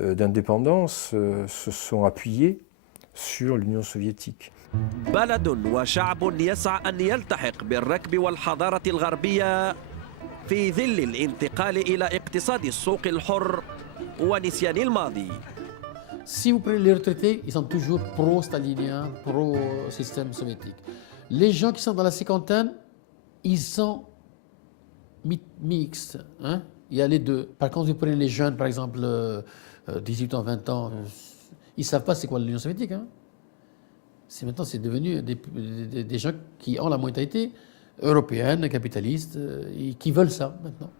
d'indépendance se sont appuyés sur l'Union soviétique. بلد وشعب يسعى أن يلتحق بالركب والحضارة الغربية في ظل الانتقال إلى اقتصاد السوق الحر ونسيان الماضي. Si vous prenez les retraités, ils sont toujours pro-staliniens, pro-système soviétique. Les gens qui sont dans la cinquantaine, ils sont mixtes. Hein? Il y a les deux. Par contre, vous prenez les jeunes, par exemple, 18 ans, 20 ans, ils ne savent pas c'est quoi l'Union soviétique. Hein? Maintenant, c'est devenu des gens qui ont la mentalité européenne, capitaliste, et qui veulent ça maintenant.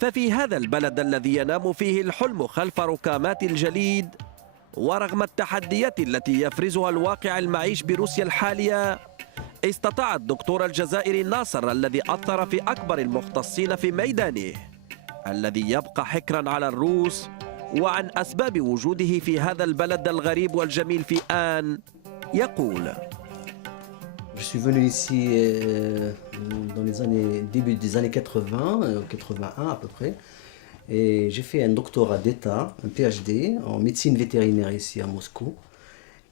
ففي هذا البلد الذي ينام فيه الحلم خلف ركامات الجليد ورغم التحديات التي يفرزها الواقع المعيش بروسيا الحالية استطاع الدكتور الجزائري ناصر الذي أثر في أكبر المختصين في ميدانه الذي يبقى حكرا على الروس وعن أسباب وجوده في هذا البلد الغريب والجميل في آن يقول Je suis venu ici dans les début des années 80, 81 à peu près, et j'ai fait un doctorat d'État, un PhD en médecine vétérinaire ici à Moscou.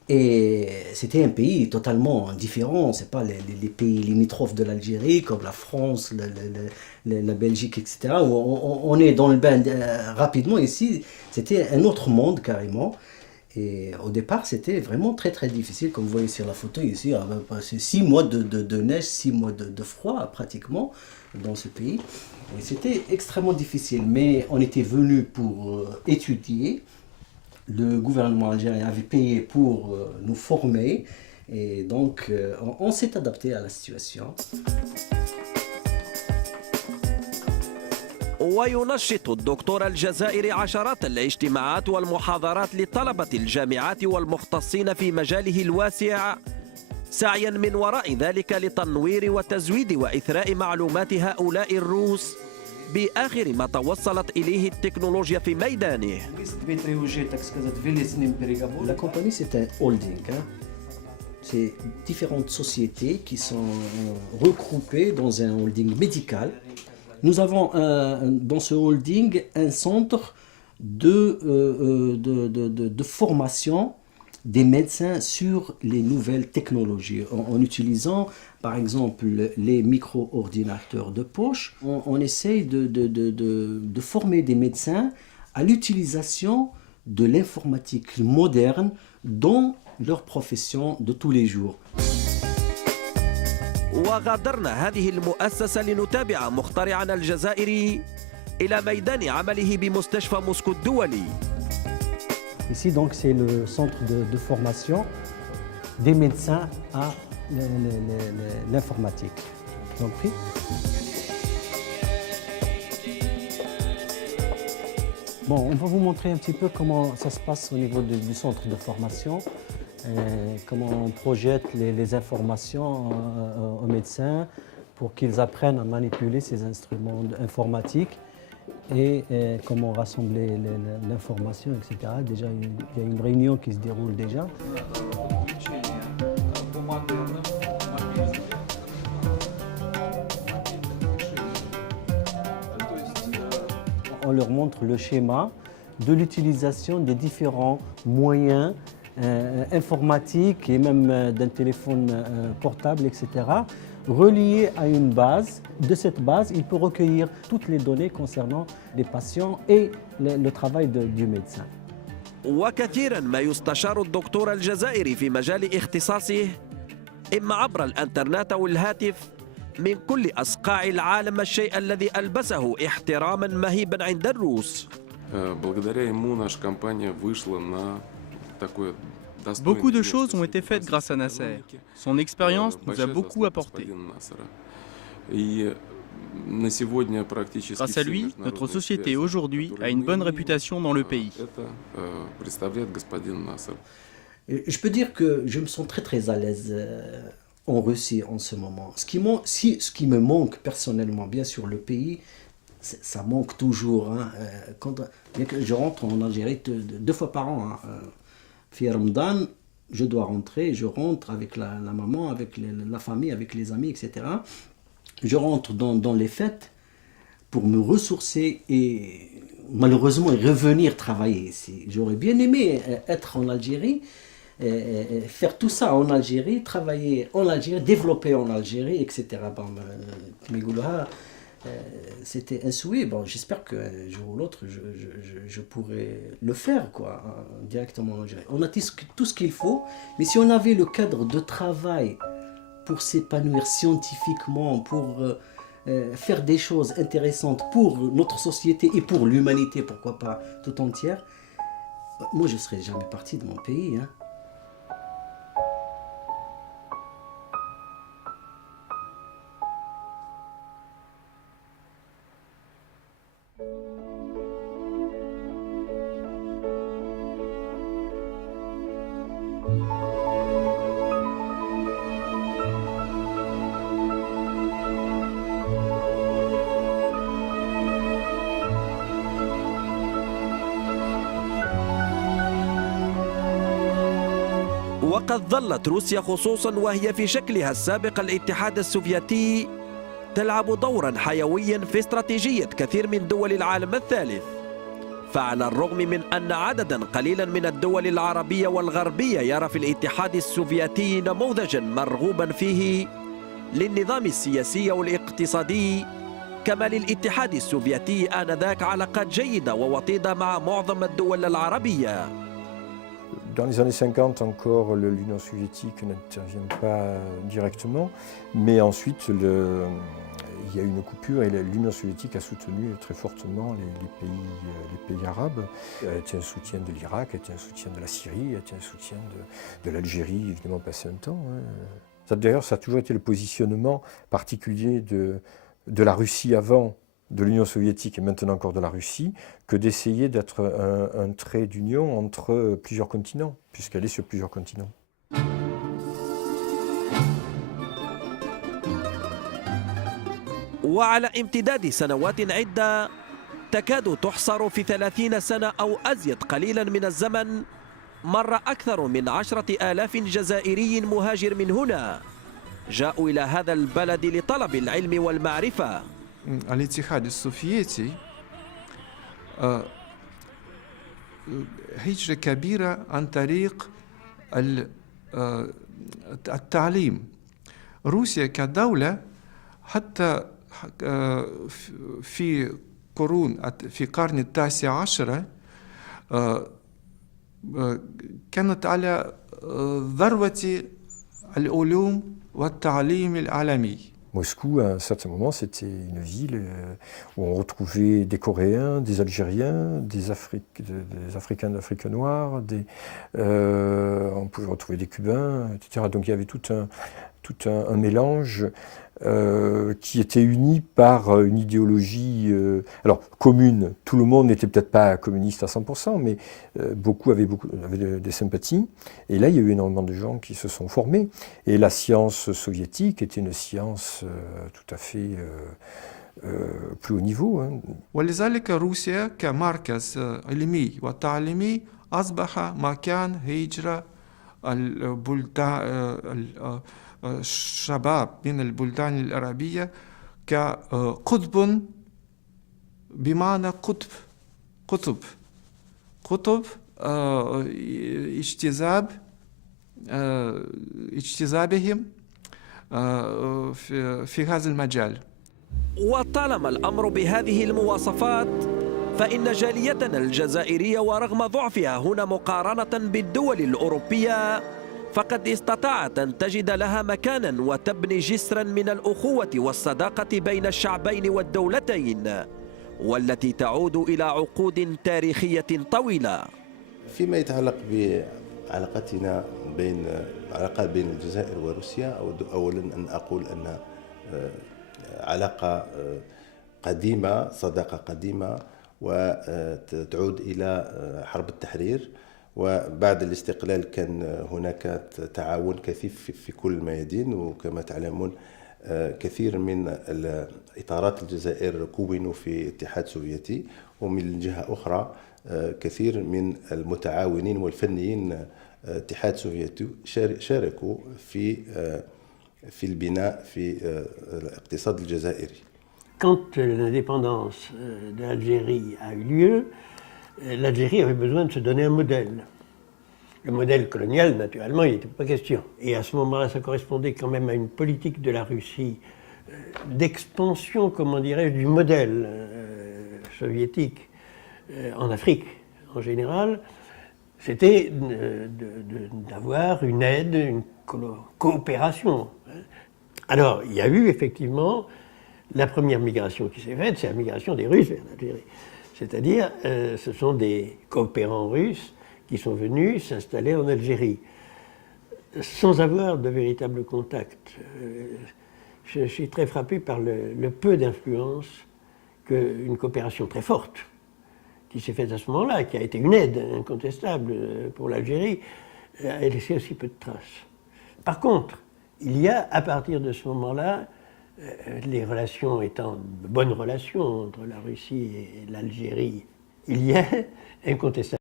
Et c'était un pays totalement différent, c'est pas les pays limitrophes de l'Algérie comme la France, la Belgique, etc. Où on est dans le bain rapidement. Ici, c'était un autre monde carrément. Et au départ, c'était vraiment très très difficile, comme vous voyez sur la photo ici. C'est 6 mois de neige, 6 mois de froid pratiquement dans ce pays. Et c'était extrêmement difficile, mais on était venu pour étudier. Le gouvernement algérien avait payé pour nous former et donc on s'est adapté à la situation. وينشط الدكتور الجزائري عشرات الاجتماعات والمحاضرات لطلبة الجامعات والمختصين في مجاله الواسع سعيا من وراء ذلك لتنوير وتزويد وإثراء معلومات هؤلاء الروس بآخر ما توصلت إليه التكنولوجيا في ميدانه. La compagnie c'est un holding. Hein. C'est différentes sociétés qui sont regroupées dans un holding médical. Nous avons dans ce holding un centre de formation des médecins sur les nouvelles technologies en utilisant par exemple les micro-ordinateurs de poche. On essaye de former des médecins à l'utilisation de l'informatique moderne dans leur profession de tous les jours. وغادرنا هذه المؤسسة لنتابع مخترعنا الجزائري إلى ميدان عمله بمستشفى موسكو الدولي. Ici donc c'est le centre de formation des médecins à l'informatique. Je vous en prie. Bon, on va vous montrer un petit peu comment ça se passe au niveau du centre de formation. Comment on projette les informations aux médecins pour qu'ils apprennent à manipuler ces instruments informatiques et comment rassembler l'information, etc. Déjà, il y a une réunion qui se déroule déjà. On leur montre le schéma de l'utilisation des différents moyens informatique et même d'un téléphone portable, etc., relié à une base. De cette base, il peut recueillir toutes les données concernant les patients et le travail du médecin. وكثيرا ما يستشار الدكتور الجزائري في مجال اختصاصه إما عبر الإنترنت أو الهاتف من كل أصقاع العالم الشيء الذي ألبسه احتراما مهيبا عند الروس. Благодаря ему наша компания вышла на такое. Beaucoup de choses ont été faites grâce à Nasser. Son expérience nous a beaucoup apporté. Grâce à lui, notre société aujourd'hui a une bonne réputation dans le pays. Je peux dire que je me sens très très à l'aise en Russie en ce moment. Ce qui me manque personnellement, bien sûr, le pays, ça manque toujours. Hein. Bien que je rentre en Algérie 2 fois par an. Hein. في رمضان je dois rentrer, je rentre avec la maman, avec la famille, avec les amis, etc. Je rentre dans les fêtes pour me ressourcer et malheureusement revenir travailler ici. J'aurais bien aimé être en Algérie, faire tout ça en Algérie, travailler en Algérie, développer en Algérie, etc. C'était un souhait. Bon, j'espère qu'un jour ou l'autre, je pourrai le faire quoi, directement en Algérie. On a tout ce qu'il faut, mais si on avait le cadre de travail pour s'épanouir scientifiquement, pour faire des choses intéressantes pour notre société et pour l'humanité, pourquoi pas tout entière, moi je ne serais jamais parti de mon pays. Hein. وقد ظلت روسيا خصوصا وهي في شكلها السابق الاتحاد السوفيتي تلعب دورا حيويا في استراتيجية كثير من دول العالم الثالث. فعلى الرغم من أن عددا قليلا من الدول العربية والغربية يرى في الاتحاد السوفيتي نموذجا مرغوبا فيه للنظام السياسي والاقتصادي، كما للاتحاد السوفيتي آنذاك علاقات جيدة ووطيدة مع معظم الدول العربية. Dans les années 50 encore, l'Union soviétique n'intervient pas directement, mais ensuite il y a eu une coupure et l'Union soviétique a soutenu très fortement les pays arabes. Elle était un soutien de l'Irak, elle était un soutien de la Syrie, elle était un soutien de l'Algérie, évidemment passé un temps. Hein. D'ailleurs, ça a toujours été le positionnement particulier de la Russie avant, de l'Union soviétique et maintenant encore de la Russie, que d'essayer d'être un trait d'union entre plusieurs continents, puisqu'elle est sur plusieurs continents. وعلى امتداد سنوات عدة تكاد تحصر في 30 سنة أو أزيد قليلا من الزمن، مر أكثر من 10,000 جزائري مهاجر من هنا جاءوا إلى هذا البلد لطلب العلم والمعرفة. الاتحاد السوفيتي هجرة كبيرة عن طريق التعليم. روسيا كدولة حتى في القرن التاسع عشر كانت على ذروة العلوم والتعليم العالمي. Moscou, à un certain moment, c'était une ville où on retrouvait des Coréens, des Algériens, des Africains d'Afrique noire, on pouvait retrouver des Cubains, etc. Donc il y avait tout un mélange qui était uni par une idéologie alors commune. Tout le monde n'était peut-être pas communiste à 100%, mais beaucoup avaient des sympathies. Et là, il y a eu énormément de gens qui se sont formés. Et la science soviétique était une science tout à fait plus haut niveau. ولذلك روسيا كمركز علمي وتعليمي أصبح مكان هجرة الشباب من البلدان العربية كقطب، بمعنى قطب اجتذابهم في هذا المجال. وطالما الأمر بهذه المواصفات فإن جاليتنا الجزائرية ورغم ضعفها هنا مقارنة بالدول الأوروبية فقد استطاعت أن تجد لها مكانا وتبني جسرا من الأخوة والصداقة بين الشعبين والدولتين، والتي تعود إلى عقود تاريخية طويلة. فيما يتعلق بعلاقتنا علاقات بين الجزائر وروسيا، أولا أن أقول أن علاقة قديمة، صداقة قديمة وتعود إلى حرب التحرير، وبعد الاستقلال كان هناك تعاون كثيف في كل الميادين. وكما تعلمون كثير من إطارات الجزائر كونوا في الاتحاد السوفيتي، ومن جهة أخرى كثير من المتعاونين والفنيين الاتحاد السوفيتي شاركوا في البناء في الاقتصاد الجزائري. Quand l'indépendance de l'Algérie a eu lieu, l'Algérie avait besoin de se donner un modèle. Le modèle colonial, naturellement, il n'était pas question. Et à ce moment-là, ça correspondait quand même à une politique de la Russie d'expansion, comment dirais-je, du modèle soviétique en Afrique en général. C'était d'avoir une aide, une coopération. Alors, il y a eu effectivement la première migration qui s'est faite, c'est la migration des Russes vers l'Algérie. C'est-à-dire, ce sont des coopérants russes qui sont venus s'installer en Algérie, sans avoir de véritable contact. Je suis très frappé par le peu d'influence qu'une coopération très forte qui s'est faite à ce moment-là, qui a été une aide incontestable pour l'Algérie, a laissé aussi peu de traces. Par contre, il y a, à partir de ce moment-là, les relations étant de bonnes relations entre la Russie et l'Algérie, il y a incontestablement